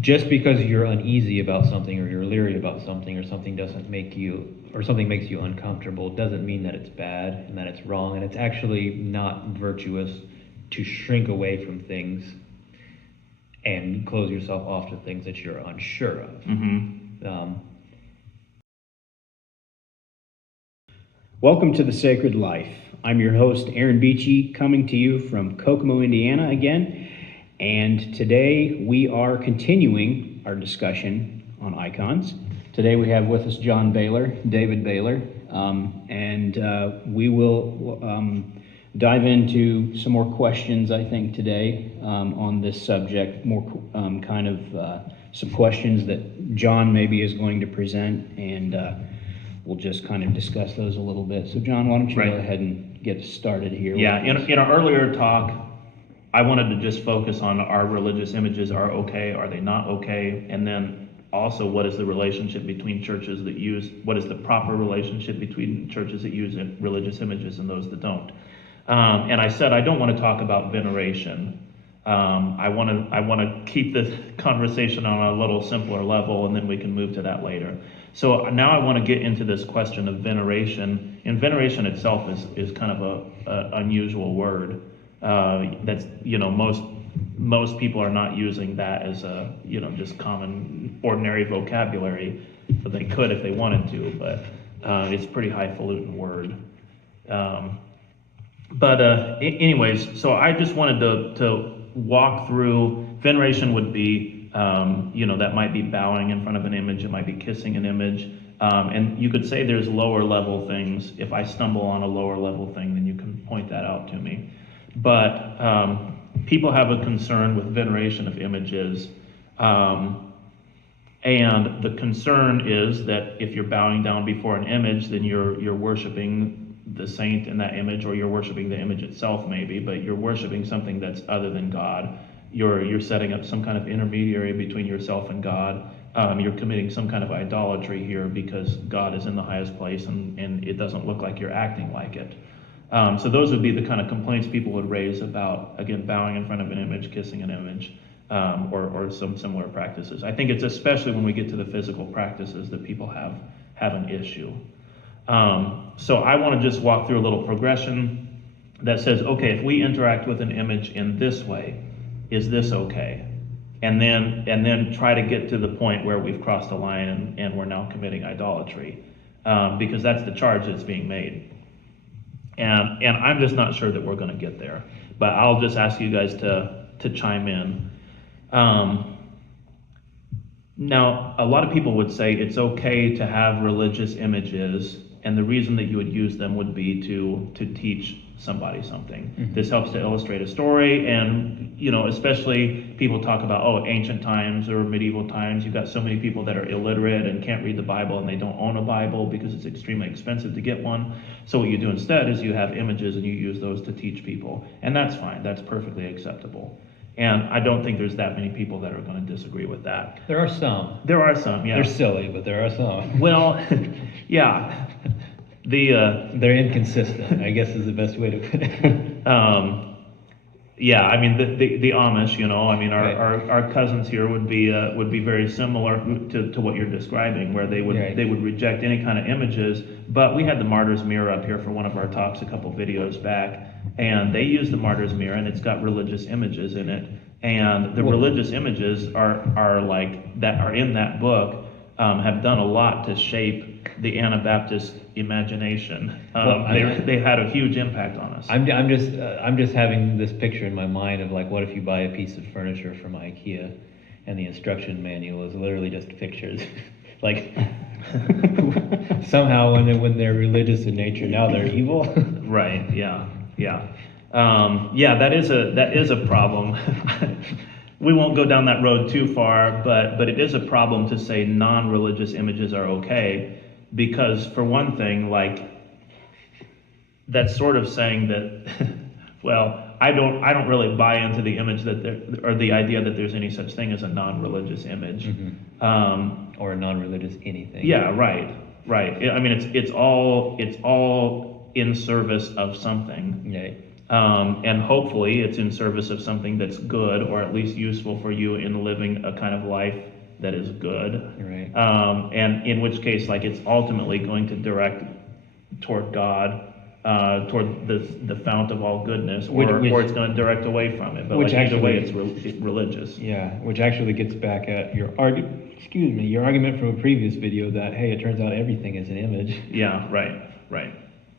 just because you're uneasy about something, or you're leery about something, or something makes you uncomfortable, doesn't mean that it's bad and that it's wrong, and it's actually not virtuous to shrink away from things and close yourself off to things that you're unsure of. Welcome to The Sacred Life. I'm your host, Aaron Beachy, coming to you from Kokomo, Indiana again. And today we are continuing our discussion on icons. Today we have with us David Baylor, and we will dive into some more questions, I think, today on this subject, more some questions that John maybe is going to present, and we'll just kind of discuss those a little bit. So John, why don't you go ahead and get started here? Yeah, in our earlier talk, I wanted to just focus on, our religious images are okay, are they not okay? And then also, what is the relationship between churches that what is the proper relationship between churches that use religious images and those that don't? And I said I don't want to talk about veneration. I want to keep this conversation on a little simpler level, and then we can move to that later. So now I want to get into this question of veneration. And veneration itself is kind of a unusual word. That's, most people are not using that as a, just common, ordinary vocabulary, but they could if they wanted to, but it's a pretty highfalutin word. Anyways, so I just wanted to walk through. Veneration would be, that might be bowing in front of an image, it might be kissing an image, and you could say there's lower level things. If I stumble on a lower level thing, then you can point that out to me. But people have a concern with veneration of images, and the concern is that if you're bowing down before an image, then you're worshiping the saint in that image, or you're worshiping the image itself maybe, but you're worshiping something that's other than God. You're setting up some kind of intermediary between yourself and God. You're committing some kind of idolatry here, because God is in the highest place, and it doesn't look like you're acting like it. So those would be the kind of complaints people would raise about, again, bowing in front of an image, kissing an image, or some similar practices. I think it's especially when we get to the physical practices that people have an issue. So I want to just walk through a little progression that says, okay, if we interact with an image in this way, is this okay? And then try to get to the point where we've crossed a line and we're now committing idolatry, because that's the charge that's being made. And I'm just not sure that we're going to get there, but I'll just ask you guys to chime in. Now, a lot of people would say it's okay to have religious images, and the reason that you would use them would be to teach somebody something. Mm-hmm. This helps to illustrate a story, and especially people talk about ancient times or medieval times. You've got so many people that are illiterate and can't read the Bible, and they don't own a Bible because it's extremely expensive to get one. So what you do instead is you have images and you use those to teach people, and that's fine. That's perfectly acceptable. And I don't think there's that many people that are going to disagree with that. There are some. There are some, yeah. They're silly, but there are some. Well, yeah. They're inconsistent, I guess is the best way to put it. Yeah, I mean the Amish, Right. our cousins here would be very similar to what you're describing, where they would Right. they would reject any kind of images. But we had the Martyr's Mirror up here for one of our talks a couple videos back, and they use the Martyr's Mirror, and it's got religious images in it, and the religious images are like that are in that book. Have done a lot to shape the Anabaptist imagination. They had a huge impact on us. I'm just having this picture in my mind of, like, what if you buy a piece of furniture from IKEA and the instruction manual is literally just pictures. Like, somehow when they're religious in nature, now they're evil. Right. Yeah. That is a problem. We won't go down that road too far, but it is a problem to say non-religious images are okay, because for one thing, like, that's sort of saying that, well, I don't really buy into the image or the idea that there's any such thing as a non-religious image. Mm-hmm. Or a non-religious anything. Yeah, right. I mean, it's all in service of something. Right. And hopefully it's in service of something that's good, or at least useful for you in living a kind of life that is good. Right. And in which case, like, it's ultimately going to direct toward God, toward the fount of all goodness, or it's going to direct away from it. But Which like, either way, actually- it's religious. Yeah, which actually gets back at your argument from a previous video that, hey, it turns out everything is an image. Yeah, right.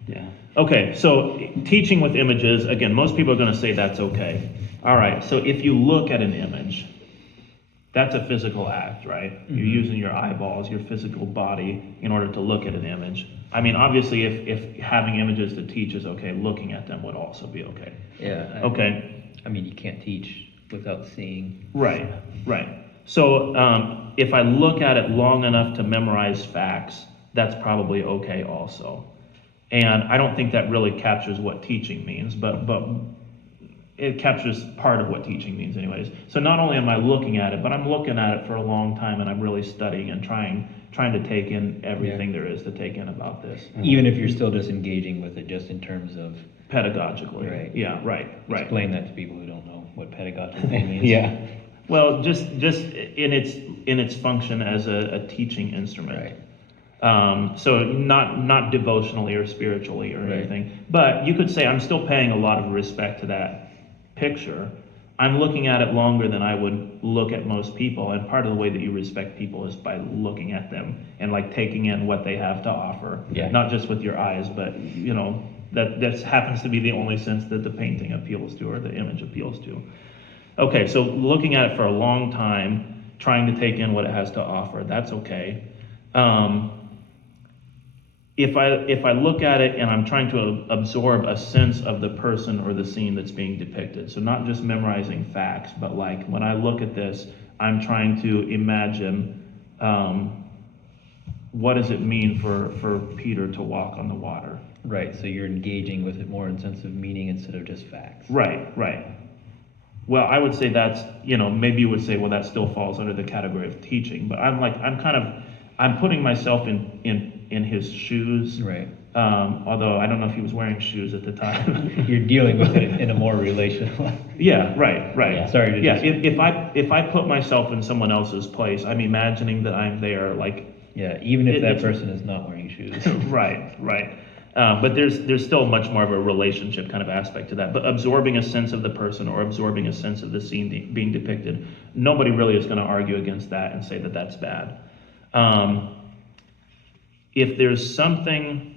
Yeah. Okay, so teaching with images, again, most people are going to say that's okay. All right, so if you look at an image, that's a physical act, right? You're using your eyeballs, your physical body in order to look at an image. I mean, obviously, if having images to teach is okay, looking at them would also be okay. Yeah. Okay. I mean, you can't teach without seeing. Right. So if I look at it long enough to memorize facts, that's probably okay also. And I don't think that really captures what teaching means, but it captures part of what teaching means anyways. So not only am I looking at it, but I'm looking at it for a long time, and I'm really studying and trying to take in everything there is to take in about this. Even if you're still just engaging with it just in terms of Pedagogically. Right. Yeah, right. explain that to people who don't know what pedagogically means. Yeah. Well, just in its function as a teaching instrument. Right. So not devotionally or spiritually or Right. anything, but you could say I'm still paying a lot of respect to that picture. I'm looking at it longer than I would look at most people, and part of the way that you respect people is by looking at them and like taking in what they have to offer. Yeah. Not just with your eyes, but that happens to be the only sense that the painting appeals to or the image appeals to. Okay, so looking at it for a long time, trying to take in what it has to offer, that's okay. If I look at it and I'm trying to absorb a sense of the person or the scene that's being depicted, so not just memorizing facts, but like when I look at this, I'm trying to imagine what does it mean for Peter to walk on the water. Right, so you're engaging with it more in sense of meaning instead of just facts. Right. Well, I would say that's, maybe you would say, well, that still falls under the category of teaching, but I'm putting myself in his shoes. Right. Although I don't know if he was wearing shoes at the time. You're dealing with it in a more relational. Yeah, right. Yeah, sorry to Yeah, just- if I put myself in someone else's place, I'm imagining that I'm there, like. Yeah, even if that it's- person is not wearing shoes. Right. But there's still much more of a relationship kind of aspect to that. But absorbing a sense of the person or absorbing a sense of the scene being depicted, nobody really is going to argue against that and say that that's bad. If there's something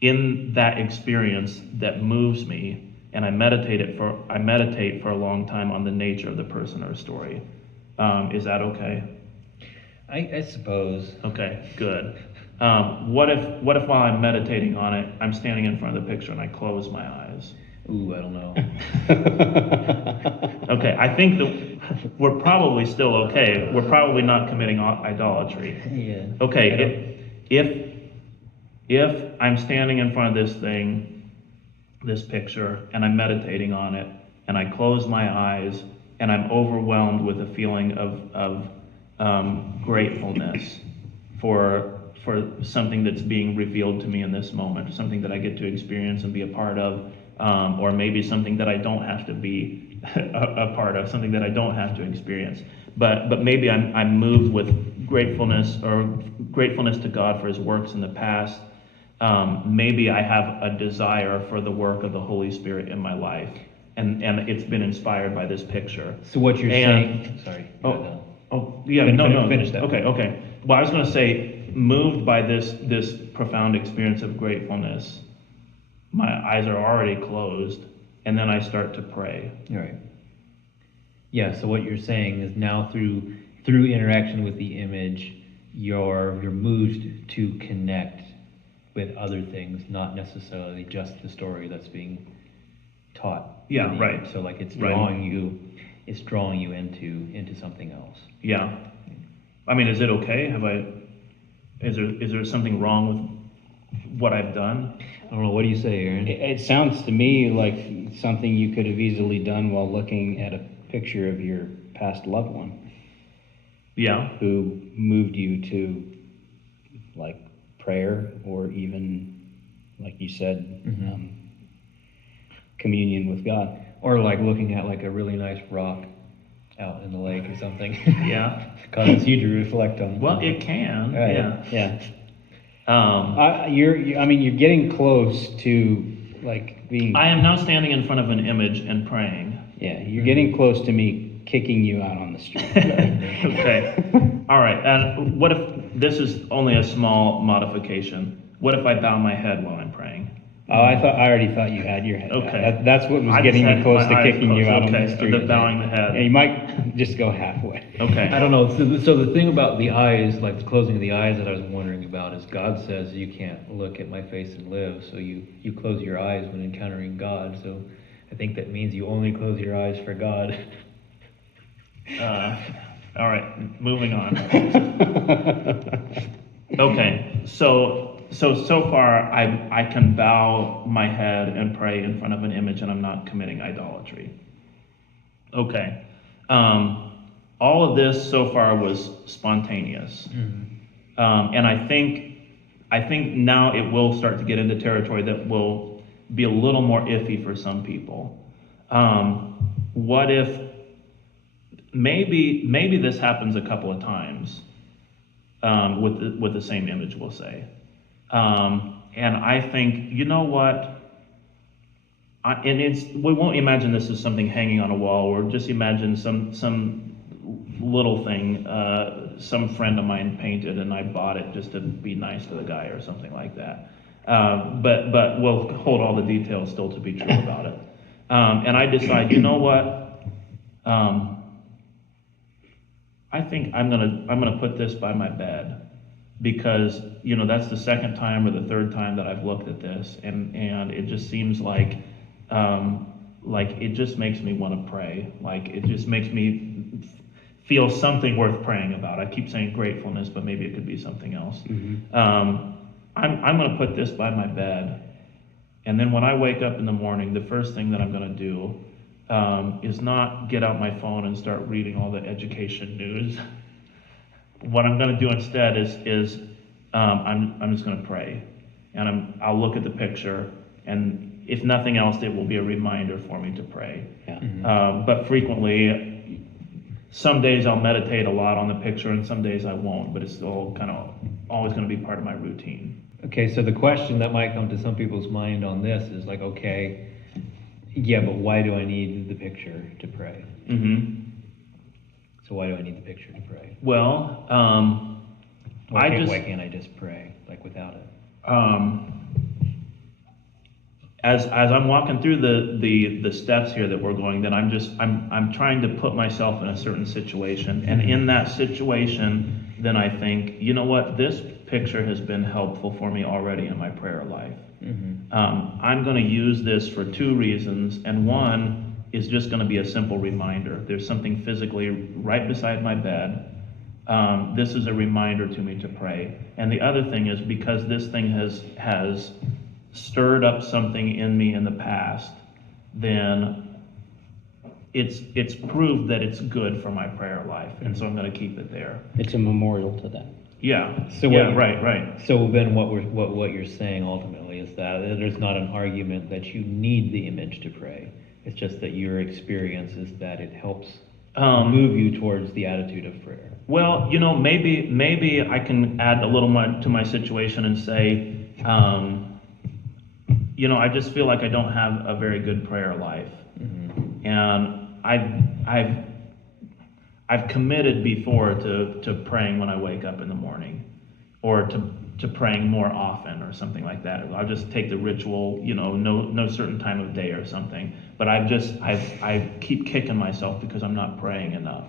in that experience that moves me, and I meditate for a long time on the nature of the person or story, is that okay? I suppose. Okay, good. What if while I'm meditating on it, I'm standing in front of the picture and I close my eyes? Ooh, I don't know. Okay, I think that we're probably still okay. We're probably not committing idolatry. Yeah. Okay, if I'm standing in front of this picture, and I'm meditating on it, and I close my eyes, and I'm overwhelmed with a feeling of gratefulness for something that's being revealed to me in this moment, something that I get to experience and be a part of, or maybe something that I don't have to be a part of, something that I don't have to experience. But maybe I'm moved with gratefulness to God for His works in the past. Maybe I have a desire for the work of the Holy Spirit in my life, and it's been inspired by this picture. So what you're saying? Sorry. Finish that. Okay. Well, I was going to say, moved by this profound experience of gratefulness, my eyes are already closed, and then I start to pray. All right. Yeah. So what you're saying is now through interaction with the image, you're moved to connect with other things, not necessarily just the story that's being taught. Yeah. Right. So like it's Right. drawing you into something else. Yeah. I mean, is it okay? Is there something wrong with what I've done? I don't know. What do you say, Aaron? It sounds to me like something you could have easily done while looking at a picture of your past loved one. Yeah. Who moved you to like prayer, or even like you said, communion with God. Or like looking at like a really nice rock out in the lake or something. Yeah. Causes you to reflect on. Well, it can, Right. yeah. Yeah. Um, You're getting close to like being. I am now standing in front of an image and praying. Yeah, you're getting close to me kicking you out on the street. Okay. All right. And what if this is only a small modification? What if I bow my head while I'm praying? Oh, I already thought you had your head down. Okay. That's what was I getting just me had close my to eyes kicking you closed. out on Okay, the street. the bowing the head. Yeah, you might just go halfway. Okay. I don't know. So the thing about the eyes, like the closing of the eyes that I was wondering about is God says you can't look at my face and live. So you close your eyes when encountering God. So I think that means you only close your eyes for God. All right, moving on. Okay, so far I can bow my head and pray in front of an image, and I'm not committing idolatry. Okay, all of this so far was spontaneous, and I think now it will start to get into territory that will be a little more iffy for some people. What if maybe this happens a couple of times with the same image, we'll say, and I think, you know what, we won't imagine this as something hanging on a wall, or just imagine some little thing some friend of mine painted and I bought it just to be nice to the guy or something like that. But we'll hold all the details still to be true about it. And I decide, you know what? I think I'm gonna put this by my bed, because that's the second time or the third time that I've looked at this, and it just seems like it just makes me want to pray. Like it just makes me feel something worth praying about. I keep saying gratefulness, but maybe it could be something else. Mm-hmm. I'm gonna put this by my bed, and then when I wake up in the morning, the first thing that I'm gonna do is not get out my phone and start reading all the education news. What I'm going to do instead is I'm just going to pray, and I'll look at the picture, and if nothing else, it will be a reminder for me to pray. Yeah. Mm-hmm. But frequently, some days I'll meditate a lot on the picture, and some days I won't. But it's still kind of always going to be part of my routine. Okay, so the question that might come to some people's mind on this is like, okay, yeah, but why do I need the picture to pray? Mm-hmm. So why do I need the picture to pray? Well, Why can't I just pray like without it? As I'm walking through the steps here that we're going, then I'm trying to put myself in a certain situation, and in that situation, then I think, you know what, this picture has been helpful for me already in my prayer life. Mm-hmm. I'm going to use this for two reasons, and one is just going to be a simple reminder. There's something physically right beside my bed. This is a reminder to me to pray. And the other thing is, because this thing has stirred up something in me in the past, then it's proved that it's good for my prayer life, and so I'm going to keep it there. It's a memorial to that. Yeah. So yeah. Right. So then, what you're saying ultimately is that there's not an argument that you need the image to pray. It's just that your experience is that it helps move you towards the attitude of prayer. Well, maybe I can add a little more to my situation and say, I just feel like I don't have a very good prayer life, Mm-hmm. and I've committed before to praying when I wake up in the morning, or to praying more often or something like that. I'll just take the ritual, no certain time of day or something. But I keep kicking myself because I'm not praying enough.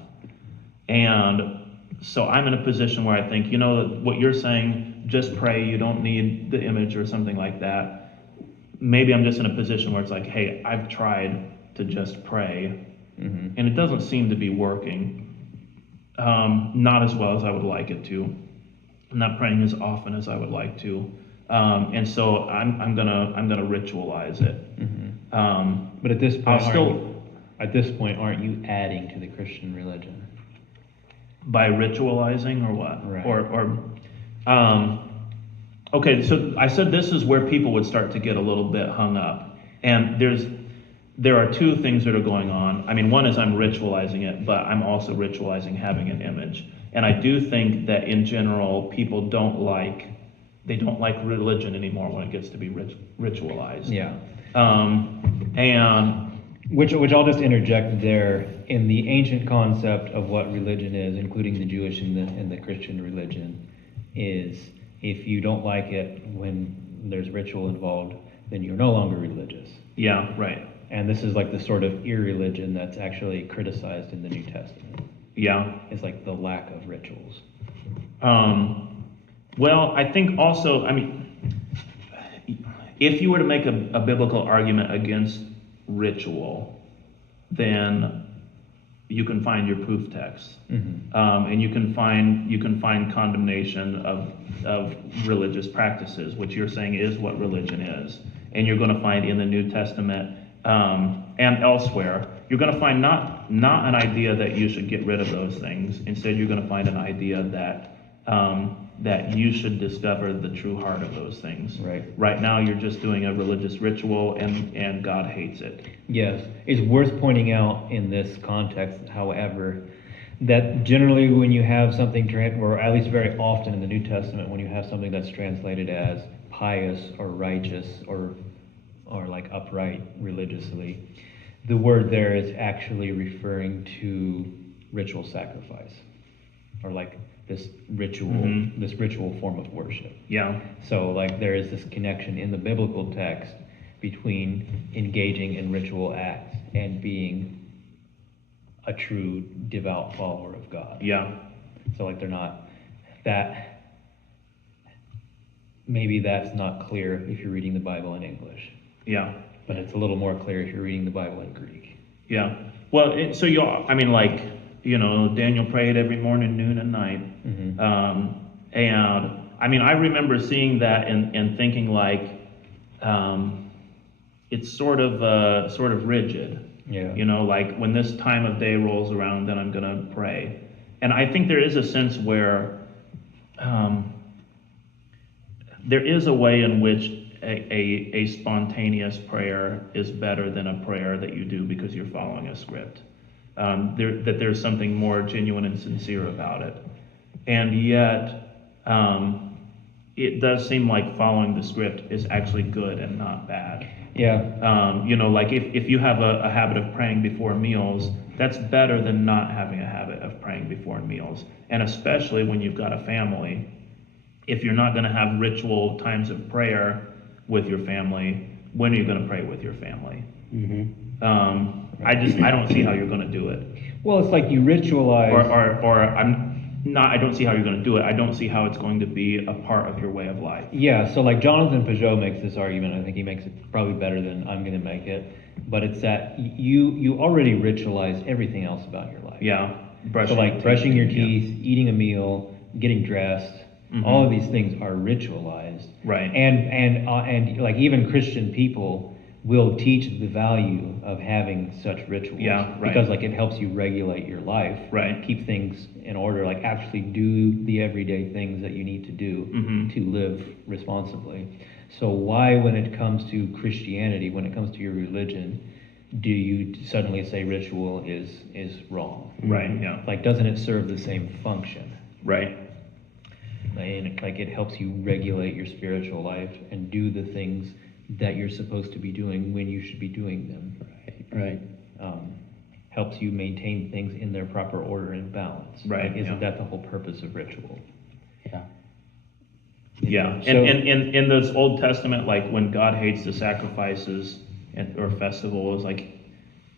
And so I'm in a position where I think, what you're saying, just pray, you don't need the image or something like that. Maybe I'm just in a position where it's like, hey, I've tried to just pray, Mm-hmm. and it doesn't seem to be working. Not as well as I would like it to. I'm not praying as often as I would like to, and so I'm gonna ritualize it. Mm-hmm. But at this point, aren't you adding to the Christian religion by ritualizing, or what? Right. Okay. So I said this is where people would start to get a little bit hung up, and there are two things that are going on. I mean, one is I'm ritualizing it, but I'm also ritualizing having an image. And I do think that in general, people don't like religion anymore when it gets to be ritualized. Yeah. And Which I'll just interject there. In the ancient concept of what religion is, including the Jewish and the Christian religion, is if you don't like it when there's ritual involved, then you're no longer religious. yeah, right. And this is like the sort of irreligion that's actually criticized in the New Testament. Yeah. It's like the lack of rituals. Well, I think also, I mean, if you were to make a biblical argument against ritual, then you can find your proof text, and you can find condemnation of religious practices, which you're saying is what religion is, and you're going to find in the New Testament and elsewhere. You're going to find not an idea that you should get rid of those things. Instead, you're going to find an idea that you should discover the true heart of those things. Right. Right now, you're just doing a religious ritual, and God hates it. Yes. It's worth pointing out in this context, however, that generally when you have something, or at least very often in the New Testament, when you have something that's translated as pious or righteous or like upright religiously, the word there is actually referring to ritual sacrifice, or like this ritual form of worship. Yeah. So like there is this connection in the biblical text between engaging in ritual acts and being a true devout follower of God. Yeah. So like they're not that, maybe that's not clear if you're reading the Bible in English, Yeah. but it's a little more clear if you're reading the Bible in Greek. Yeah. Well, Daniel prayed every morning, noon, and night. And I mean, I remember seeing that and thinking like, it's sort of rigid. Yeah. Like when this time of day rolls around, then I'm going to pray. And I think there is a sense where there is a way in which a spontaneous prayer is better than a prayer that you do because you're following a script. That there's something more genuine and sincere about it. And yet, it does seem like following the script is actually good and not bad. Yeah. Like if you have a habit of praying before meals, that's better than not having a habit of praying before meals. And especially when you've got a family, if you're not going to have ritual times of prayer with your family, when are you going to pray with your family? I don't see how you're going to do it. Well, it's like you ritualize. I don't see how you're going to do it. I don't see how it's going to be a part of your way of life. Yeah, so like Jonathan Peugeot makes this argument. I think he makes it probably better than I'm going to make it. But it's that you already ritualize everything else about your life. Yeah. Brushing your teeth, eating a meal, getting dressed, all of these things are ritualized. Right. And like even Christian people will teach the value of having such rituals. Yeah, right. Because like it helps you regulate your life. Right. Keep things in order, like actually do the everyday things that you need to do to live responsibly. So why, when it comes to Christianity, when it comes to your religion, do you suddenly say ritual is wrong? Right, yeah. Like, doesn't it serve the same function? Right. And like it helps you regulate your spiritual life and do the things that you're supposed to be doing when you should be doing them. Right. Helps you maintain things in their proper order and balance. Right. Like, isn't that the whole purpose of ritual? Yeah. Yeah. So- And in those Old Testament, like when God hates the sacrifices or festivals, like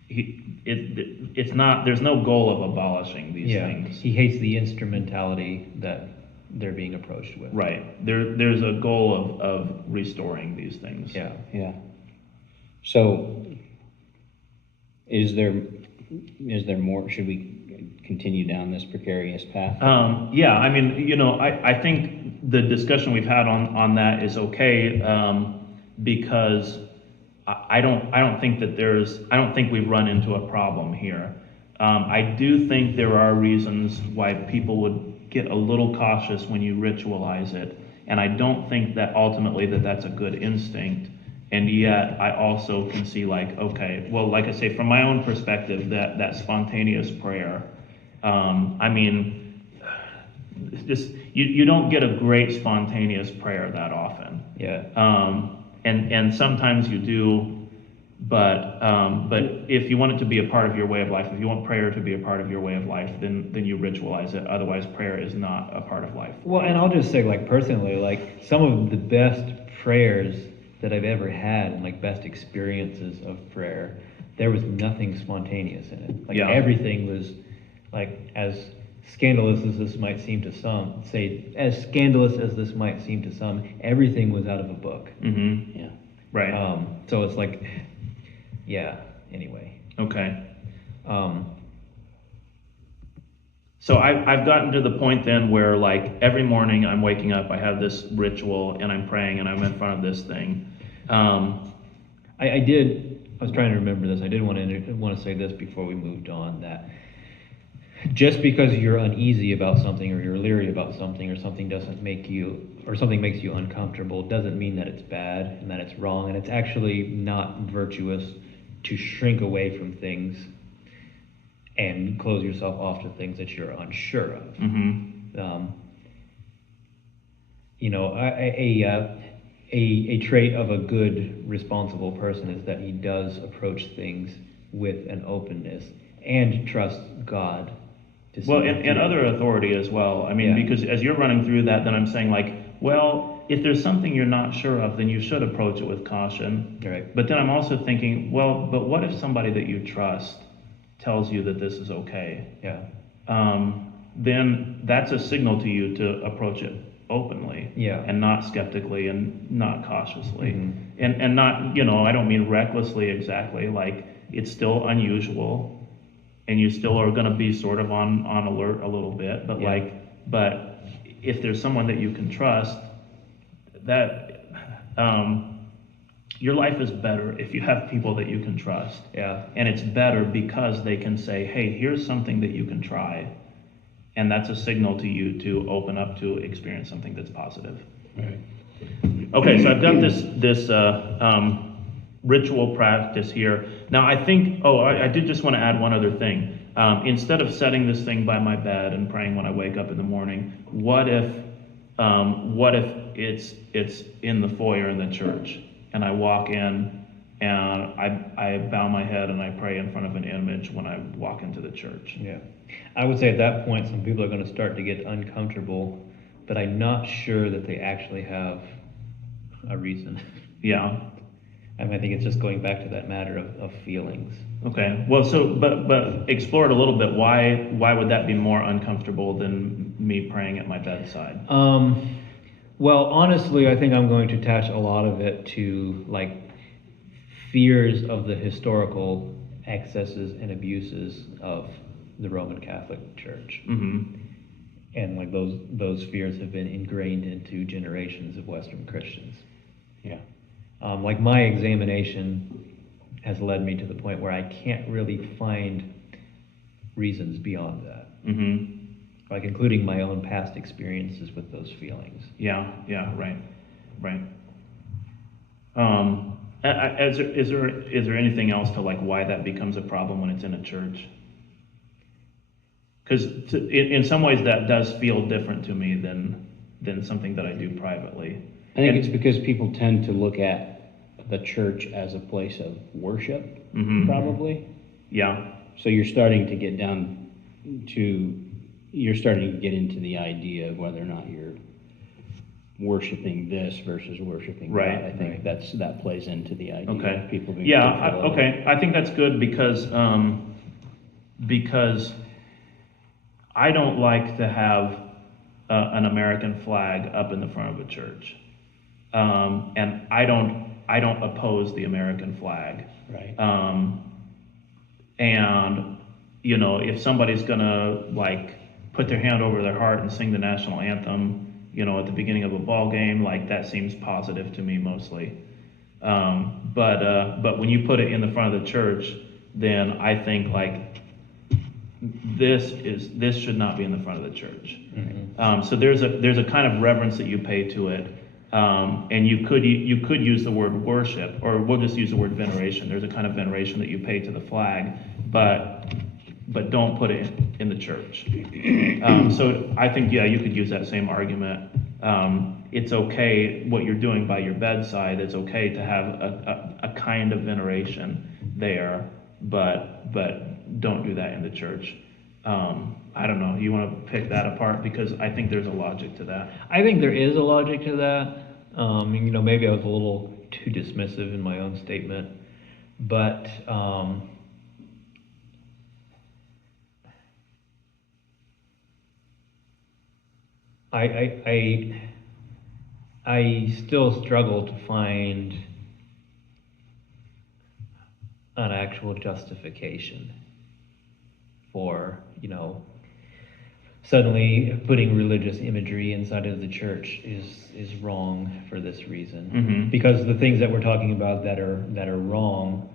it's not. There's no goal of abolishing these things. He hates the instrumentality that they're being approached with. Right. There's a goal of restoring these things. Yeah. Yeah. So, is there more? Should we continue down this precarious path? Yeah. I mean, I think the discussion we've had on that is okay, because I don't think we've run into a problem here. I do think there are reasons why people would get a little cautious when you ritualize it, and I don't think that ultimately that's a good instinct. And yet I also can see like, okay, well, like I say, from my own perspective, that spontaneous prayer, I mean, just, you don't get a great spontaneous prayer that often. Yeah. And sometimes you do, but if you want it to be a part of your way of life, if you want prayer to be a part of your way of life, then you ritualize it. Otherwise, prayer is not a part of life. Well, and I'll just say, like, personally, like, some of the best prayers that I've ever had and like best experiences of prayer, there was nothing spontaneous in it. Like, Yeah. everything was, like, as scandalous as this might seem to some, as scandalous as this might seem to some, everything was out of a book. Mm-hmm. Yeah. Right. So it's like, yeah, anyway. Okay. Um, So I've gotten to the point then where like every morning I'm waking up, I have this ritual and I'm praying and I'm in front of this thing. I was trying to remember this. I did want to say this before we moved on, that just because you're uneasy about something or you're leery about something or something makes you uncomfortable doesn't mean that it's bad and that it's wrong, and it's actually not virtuous to shrink away from things and close yourself off to things that you're unsure of. Mm-hmm. A trait of a good, responsible person is that he does approach things with an openness and trusts God. Well, and other authority as well. I mean, Yeah. because as you're running through that, then I'm saying like, well, if there's something you're not sure of, then you should approach it with caution. Right. But then I'm also thinking, well, but what if somebody that you trust tells you that this is okay? Yeah. Then that's a signal to you to approach it openly. Yeah. And not skeptically and not cautiously. Mhm. And not, I don't mean recklessly exactly, like it's still unusual and you still are gonna be sort of on alert a little bit, but Yeah. but if there's someone that you can trust, that, your life is better if you have people that you can trust. Yeah. And it's better because they can say, hey, here's something that you can try. And that's a signal to you to open up to experience something that's positive. Right. Okay, so I've got this ritual practice here. Now I think, I did just want to add one other thing. Instead of setting this thing by my bed and praying when I wake up in the morning, what if it's in the foyer in the church and I walk in and I bow my head and I pray in front of an image when I walk into the church? Yeah. I would say at that point, some people are going to start to get uncomfortable, but I'm not sure that they actually have a reason. Yeah. I mean, I think it's just going back to that matter of feelings. Okay. Well, so but explore it a little bit. Why would that be more uncomfortable than me praying at my bedside? Well, honestly, I think I'm going to attach a lot of it to like fears of the historical excesses and abuses of the Roman Catholic Church. Mm-hmm. And like those fears have been ingrained into generations of Western Christians. Yeah. Like my examination has led me to the point where I can't really find reasons beyond that. Mm-hmm. Like including my own past experiences with those feelings. Yeah, right. Is there anything else to like why that becomes a problem when it's in a church? Because in some ways that does feel different to me than something that I do privately. I think it's because people tend to look at the church as a place of worship, Mm-hmm. probably. Yeah. So you're starting to get into the idea of whether or not you're worshiping this versus worshiping Right, that. I think that plays into the idea Okay. of people being Yeah. fearful of it. Okay. I think that's good because I don't like to have an American flag up in the front of a church, and I don't oppose the American flag. Right. And if somebody's gonna like put their hand over their heart and sing the national anthem, at the beginning of a ball game, like that seems positive to me mostly. But when you put it in the front of the church, then I think like this should not be in the front of the church. Mm-hmm. So there's a kind of reverence that you pay to it. And you could use the word worship, or we'll just use the word veneration. There's a kind of veneration that you pay to the flag, but don't put it in the church. So I think, yeah, you could use that same argument. It's okay what you're doing by your bedside. It's okay to have a kind of veneration there, but don't do that in the church. I don't know. You want to pick that apart, because I think there's a logic to that. I think there is a logic to that. Maybe I was a little too dismissive in my own statement, but I still struggle to find an actual justification for, suddenly putting religious imagery inside of the church is wrong for this reason. Mm-hmm. Because the things that we're talking about that are wrong,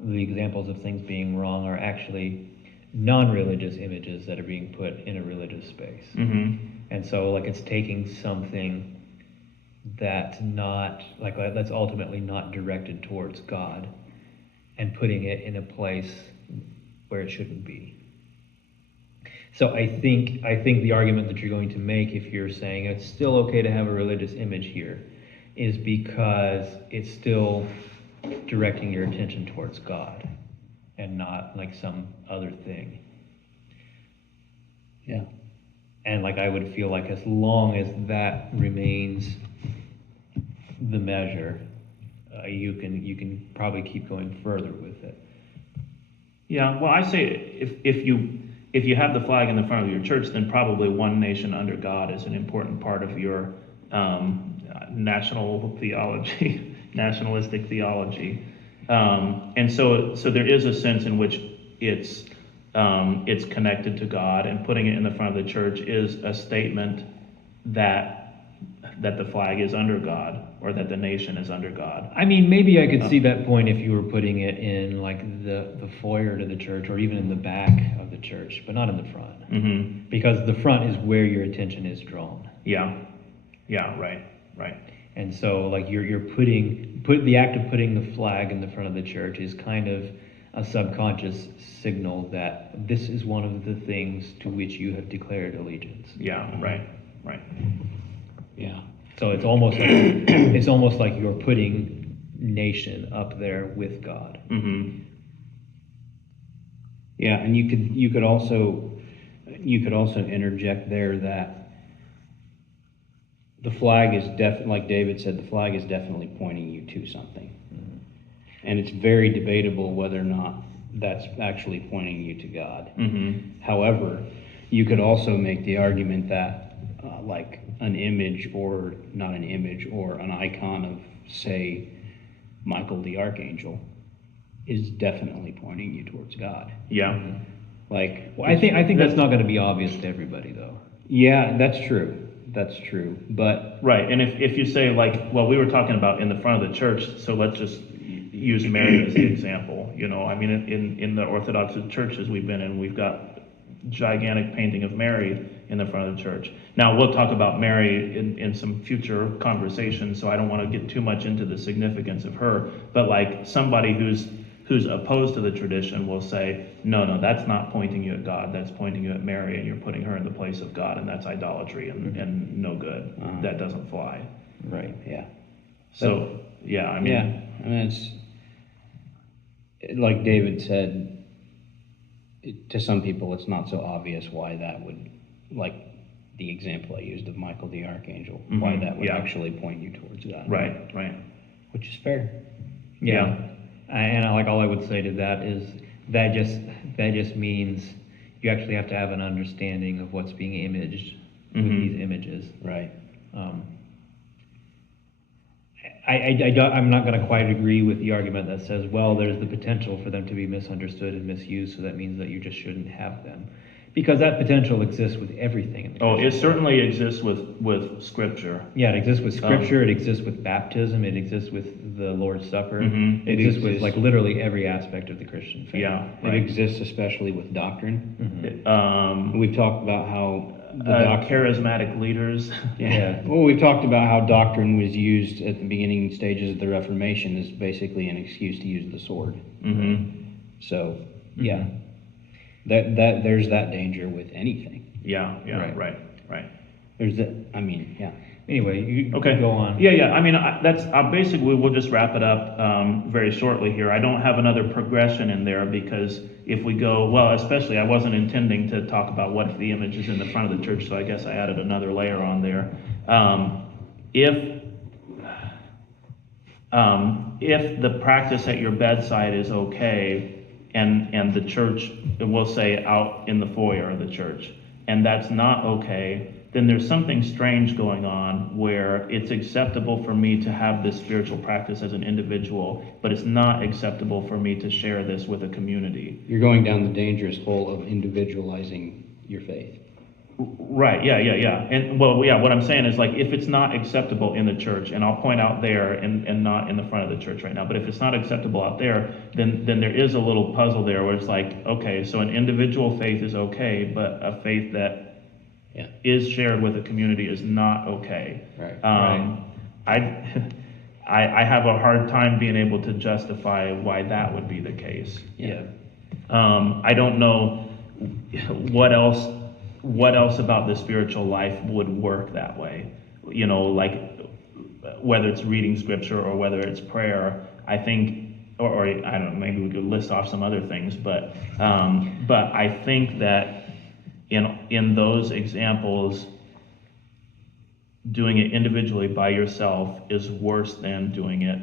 the examples of things being wrong, are actually non-religious images that are being put in a religious space. Mm-hmm. And so, it's taking something that's not, that's ultimately not directed towards God, and putting it in a place where it shouldn't be. So I think the argument that you're going to make, if you're saying it's still okay to have a religious image here, is because it's still directing your attention towards God and not like some other thing. Yeah. And I would feel like as long as that remains the measure, you can probably keep going further with it. Yeah, well, I say if you have the flag in the front of your church, then probably one nation under God is an important part of your national theology, nationalistic theology. And so there is a sense in which it's connected to God, and putting it in the front of the church is a statement that the flag is under God, or that the nation is under God. I mean, maybe I could see that point if you were putting it in the foyer to the church, or even in the back of the church, but not in the front. Mm-hmm. Because the front is where your attention is drawn. Yeah, right. And so you're the act of putting the flag in the front of the church is kind of a subconscious signal that this is one of the things to which you have declared allegiance. Yeah, right. Yeah. So it's almost like you're putting nation up there with God. Mm-hmm. Yeah, and you could also interject there that the flag is like David said, the flag is definitely pointing you to something. Mm-hmm. And it's very debatable whether or not that's actually pointing you to God. Mm-hmm. However, you could also make the argument that an image, or not an image, or an icon of, say, Michael the Archangel, is definitely pointing you towards God. Yeah. Well, I think that's not going to be obvious to everybody, though. Yeah, that's true. But Right, and if you say we were talking about in the front of the church, so let's just use Mary as the example. In the Orthodox churches we've been in, we've got gigantic painting of Mary in the front of the church. Now, we'll talk about Mary in some future conversations, so I don't want to get too much into the significance of her, but somebody who's opposed to the tradition will say, no, that's not pointing you at God, that's pointing you at Mary, and you're putting her in the place of God, and that's idolatry and no good. Uh-huh. That doesn't fly. right, yeah. So, yeah, it's like David said, to some people it's not so obvious why that would, like the example I used of Michael the Archangel, why that would actually point you towards God. Right. Which is fair. Yeah. And all I would say to that is that just means you actually have to have an understanding of what's being imaged with these images. Right. I'm not going to quite agree with the argument that says, well, there's the potential for them to be misunderstood and misused, so that means that you just shouldn't have them. Because that potential exists with everything in the Oh, Christian it certainly exists with Scripture. Yeah, it exists with Scripture, it exists with baptism, it exists with the Lord's Supper, Mhm. it exists with literally every aspect of the Christian faith. Yeah, It exists especially with doctrine. Mhm. Um, We've talked about how charismatic leaders. Yeah. Well, we've talked about how doctrine was used at the beginning stages of the Reformation as basically an excuse to use the sword. So, yeah, that there's that danger with anything. Yeah, right. There's that. I mean, yeah. Anyway, you Okay. go on. Yeah. I mean, that's basically, we'll just wrap it up very shortly here. I don't have another progression in there because if we go, well, especially I wasn't intending to talk about what if the image is in the front of the church, so I guess I added another layer on there. If the practice at your bedside is okay, and the church, we'll say out in the foyer of the church, and that's not okay, then there's something strange going on where it's acceptable for me to have this spiritual practice as an individual, but it's not acceptable for me to share this with a community. You're going down the dangerous hole of individualizing your faith. Right, yeah. And well, yeah, what I'm saying is, like, if it's not acceptable in the church, and I'll point out there and not in the front of the church right now, but if it's not acceptable out there, then there is a little puzzle there where it's like, okay, so an individual faith is okay, but a faith that is shared with a community is not okay. Right. I have a hard time being able to justify why that would be the case. Yeah. I don't know what else about the spiritual life would work that way. You know, like whether it's reading scripture or whether it's prayer. I think, or I don't know, maybe we could list off some other things, but I think that in those examples, doing it individually by yourself is worse than doing it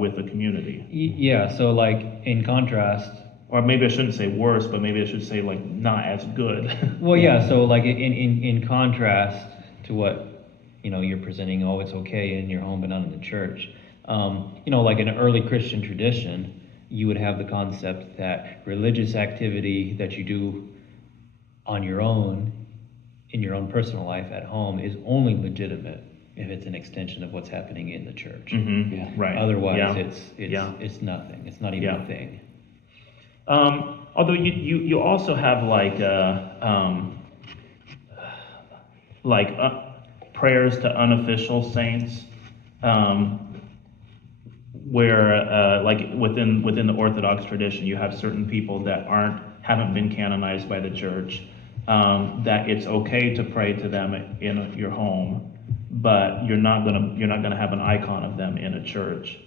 with a community. Yeah, so like in contrast, Or maybe I shouldn't say worse, but maybe I should say like not as good. well, yeah, so like in contrast to what, you're presenting, oh, it's okay in your home but not in the church. Like in an early Christian tradition, you would have the concept that religious activity that you do on your own, in your own personal life at home, is only legitimate if it's an extension of what's happening in the church. Yeah. Right. Otherwise, Yeah. it's nothing. It's not even a thing. Although you also have prayers to unofficial saints, where like within the Orthodox tradition, you have certain people that haven't been canonized by the church, that it's okay to pray to them in your home, but you're not gonna have an icon of them in a church.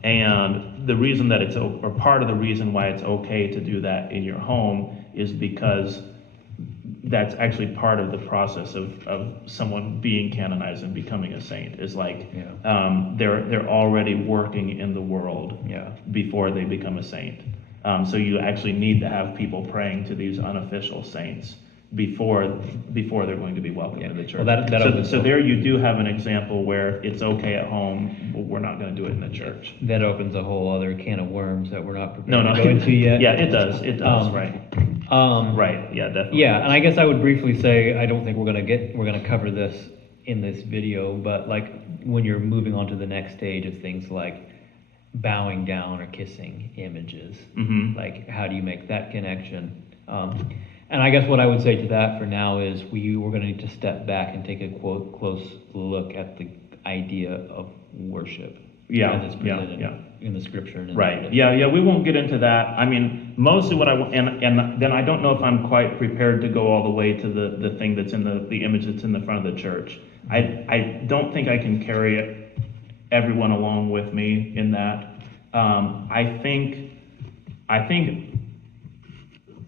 And the reason that or part of the reason why it's okay to do that in your home is because that's actually part of the process of someone being canonized and becoming a saint. Is like they're already working in the world before they become a saint. So you actually need to have people praying to these unofficial saints before they're going to be welcomed in the church. Well, so there you do have an example where it's okay at home, but we're not going to do it in the church. That opens a whole other can of worms that we're not No, prepared to go into yet. Yeah, it does, right. Right, yeah, definitely. Yeah, and I guess I would briefly say, I don't think we're gonna cover this in this video, but like when you're moving on to the next stage of things like bowing down or kissing images, like how do you make that connection? And I guess what I would say to that for now is we're going to need to step back and take a close look at the idea of worship as it's presented in the scripture. And in right. the Yeah. We won't get into that. I mean, mostly what and then I don't know if I'm quite prepared to go all the way to the thing that's in the image that's in the front of the church. I don't think I can carry everyone along with me in that. I think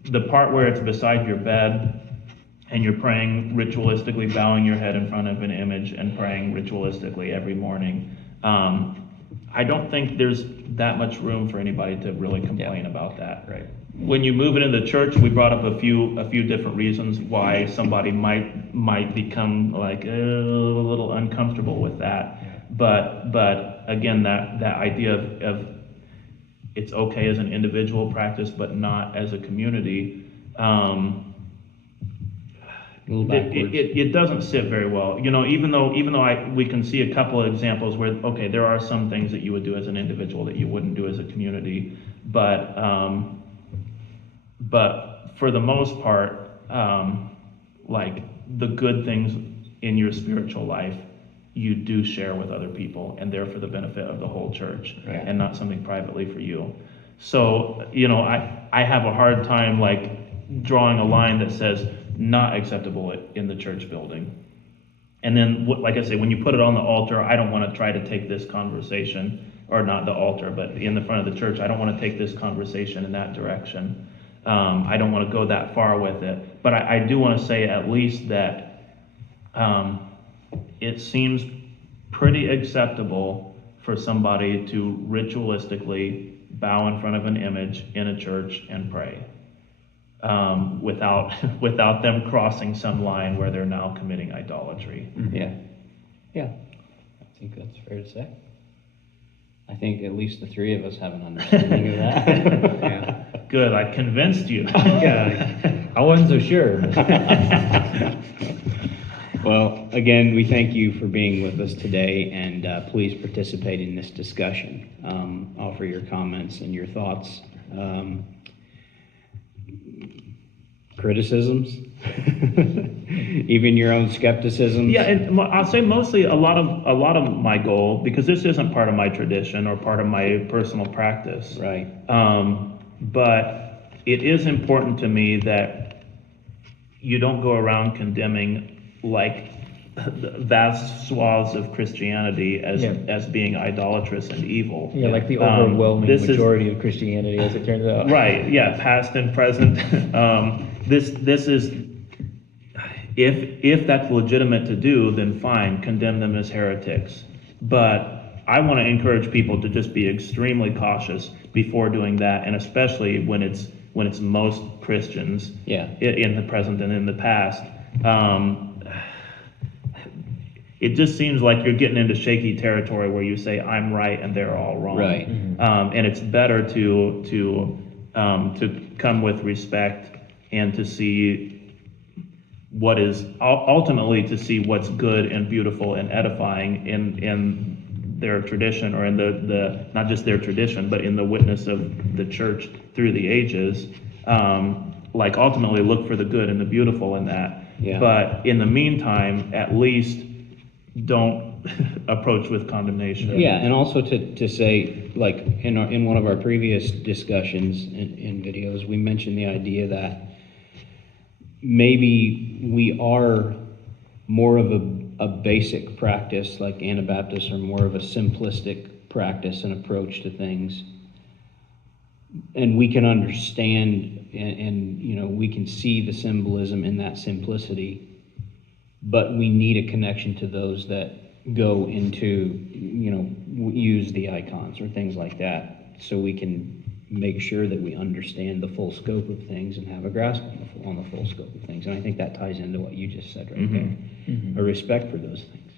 the part where it's beside your bed and you're praying ritualistically, bowing your head in front of an image and praying ritualistically every morning, I don't think there's that much room for anybody to really complain about that. Right. When you move it into the church, we brought up a few different reasons why somebody might become like a little uncomfortable with that. But again, that idea of it's okay as an individual practice, but not as a community. It doesn't sit very well. Even though we can see a couple of examples where, okay, there are some things that you would do as an individual that you wouldn't do as a community, but for the most part, like the good things in your spiritual life, you do share with other people, and they're for the benefit of the whole church, Right. and not something privately for you. So, I have a hard time like drawing a line that says not acceptable in the church building. And then, like I say, when you put it on the altar, I don't want to try to take this conversation, or not the altar, but in the front of the church, I don't want to take this conversation in that direction. I don't want to go that far with it. But I do want to say at least that it seems pretty acceptable for somebody to ritualistically bow in front of an image in a church and pray. Without them crossing some line where they're now committing idolatry. Yeah. Yeah. I think that's fair to say. I think at least the three of us have an understanding of that. Yeah. Good, I convinced you. Yeah, I wasn't so sure. Well, again, we thank you for being with us today, and please participate in this discussion. Offer your comments and your thoughts. Criticisms, even your own skepticisms. Yeah, and I'll say mostly a lot of my goal, because this isn't part of my tradition or part of my personal practice. Right. But it is important to me that you don't go around condemning like vast swaths of Christianity as being idolatrous and evil. Yeah, like the overwhelming this majority of Christianity, as it turns out. Right, yeah, past and present. This is, if that's legitimate to do, then fine, condemn them as heretics. But I want to encourage people to just be extremely cautious before doing that, and especially when it's most Christians in the present and in the past. It just seems like you're getting into shaky territory where you say I'm right and they're all wrong. Right. And it's better to come with respect and to see what is ultimately to see what's good and beautiful and edifying in their tradition, or in the not just their tradition, but in the witness of the church through the ages. Like ultimately look for the good and the beautiful in that. Yeah. But in the meantime, at least don't approach with condemnation. Yeah, and also to say, like in one of our previous discussions in videos, we mentioned the idea that maybe we are more of a basic practice, like Anabaptists are more of a simplistic practice and approach to things. And we can understand and we can see the symbolism in that simplicity, but we need a connection to those that go into, use the icons or things like that, so we can make sure that we understand the full scope of things and have a grasp on the full scope of things. And I think that ties into what you just said right there. Mm-hmm. A respect for those things.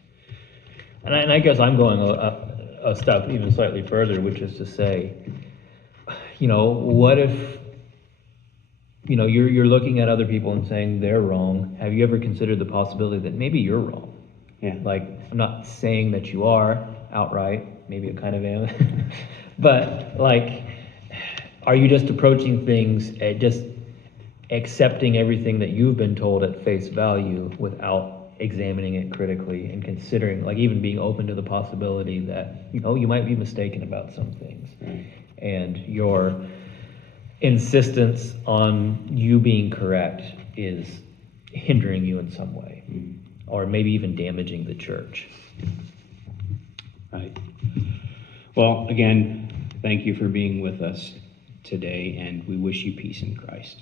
And I guess I'm going a step even slightly further, which is to say, what if, you're looking at other people and saying they're wrong. Have you ever considered the possibility that maybe you're wrong? Yeah. Like, I'm not saying that you are outright, maybe I kind of am, but like, are you just approaching things at just accepting everything that you've been told at face value without examining it critically and considering, like even being open to the possibility that, you might be mistaken about some things. Right. And your insistence on you being correct is hindering you in some way, or maybe even damaging the church. Right. Well, again, thank you for being with us today, and we wish you peace in Christ.